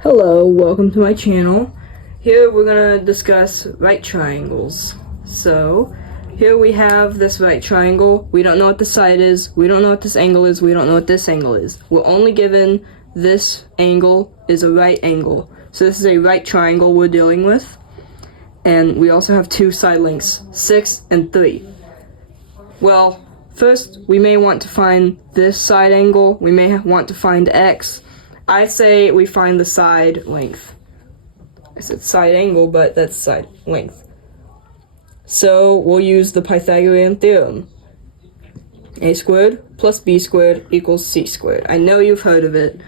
Hello, welcome to my channel. Here we're gonna discuss right triangles. So, here we have this right triangle. We don't know what the side is, we don't know what this angle is, we don't know what this angle is. We're only given this angle is a right angle. So this is a right triangle we're dealing with. And we also have two side lengths, 6 and 3. Well, first we may want to find this side angle, we may want to find x. I say we find the side length. I said side angle, but that's side length. So we'll use the Pythagorean theorem. A squared plus b squared equals c squared. I know you've heard of it.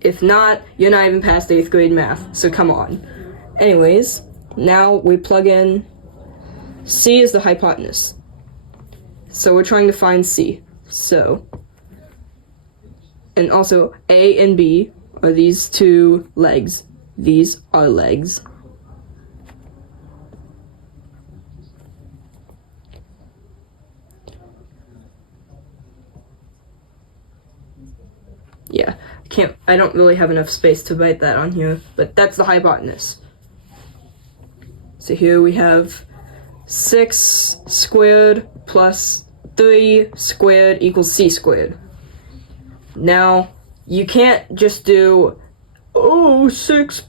If not, you're not even past 8th grade math, so come on. Anyways, now we plug in c is the hypotenuse. So we're trying to find c. So, and also a and b are these two legs. These are legs. Yeah, I don't really have enough space to write that on here, but that's the hypotenuse. So here we have 6 squared plus 3 squared equals c squared. Now, you can't just do, 6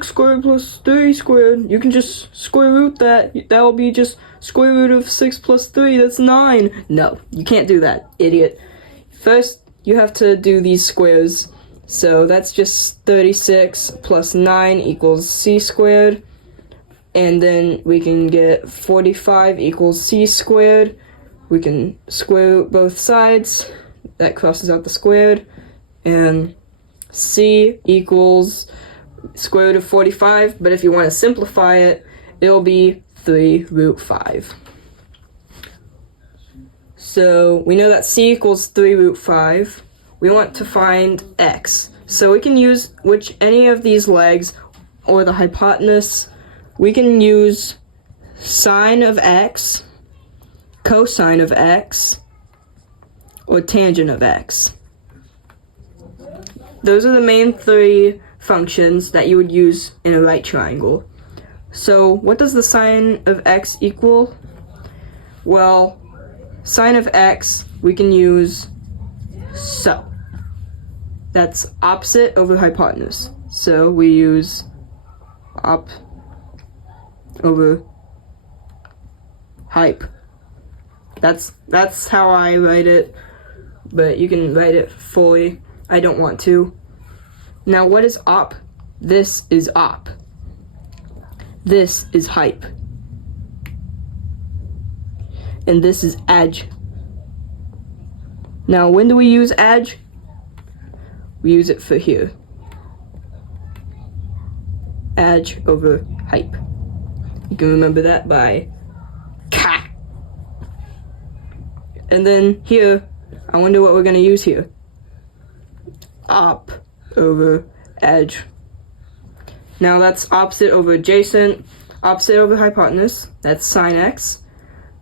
squared plus 3 squared. You can just square root that. That will be just square root of 6 plus 3. That's 9. No, you can't do that, idiot. First, you have to do these squares. So that's just 36 plus 9 equals c squared. And then we can get 45 equals c squared. We can square root both sides. That crosses out the squared. And c equals square root of 45. But if you want to simplify it, it'll be 3 root 5. So we know that c equals 3 root 5. We want to find x. So we can use any of these legs or the hypotenuse. We can use sine of x, cosine of x, or tangent of x. Those are the main 3 functions that you would use in a right triangle. So what does the sine of x equal? Well, sine of x we can use so. That's opposite over hypotenuse. So we use op over hype. That's how I write it, but you can write it fully. I don't want to. Now what is op? This is op. This is hype. And this is adj. Now when do we use adj? We use it for here. Adj over hype. You can remember that by ka. And then here, I wonder what we're going to use here. Op over edge. Now that's opposite over adjacent, opposite over hypotenuse, that's sine x.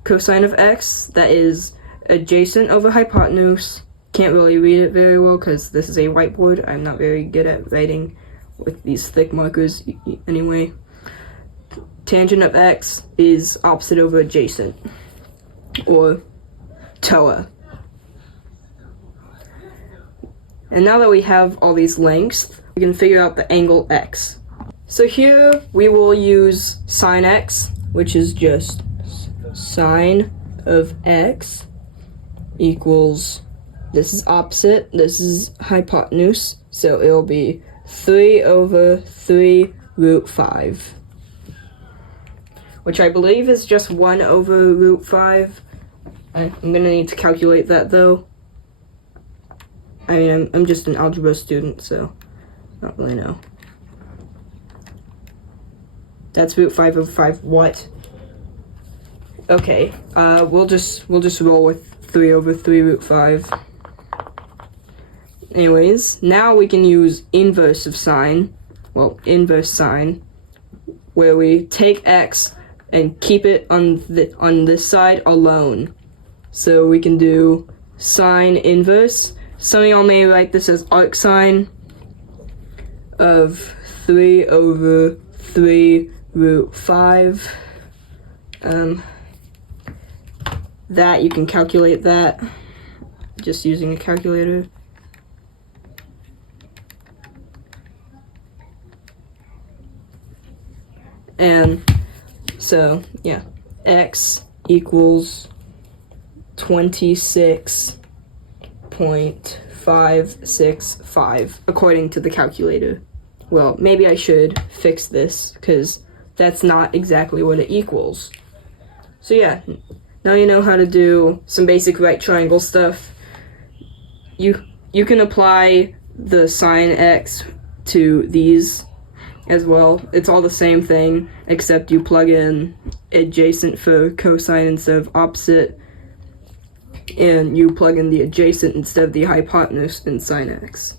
Cosine of x, that is adjacent over hypotenuse. Can't really read it very well because this is a whiteboard. I'm not very good at writing with these thick markers anyway. Tangent of x is opposite over adjacent, or TOA. And now that we have all these lengths, we can figure out the angle x. So here we will use sine x, which is just sine of x equals, this is opposite, this is hypotenuse, so it'll be 3 over 3 root 5. Which I believe is just 1 over root 5. I'm gonna need to calculate that though. I mean, I'm just an algebra student, so I don't really know. That's root 5 over 5 what? Okay, we'll just roll with 3 over 3 root 5. Anyways, now we can use inverse of sine. Well, inverse sine, where we take x and keep it on this side alone. So we can do sine inverse. Some of y'all may write this as arcsine. of 3 over 3 root 5. That, you can calculate that just using a calculator. And so, yeah, x equals 26.565 according to the calculator. Well, maybe I should fix this because that's not exactly what it equals. So yeah, now you know how to do some basic right triangle stuff. You can apply the sine x to these as well. It's all the same thing, except you plug in adjacent for cosine instead of opposite, and you plug in the adjacent instead of the hypotenuse in sine x.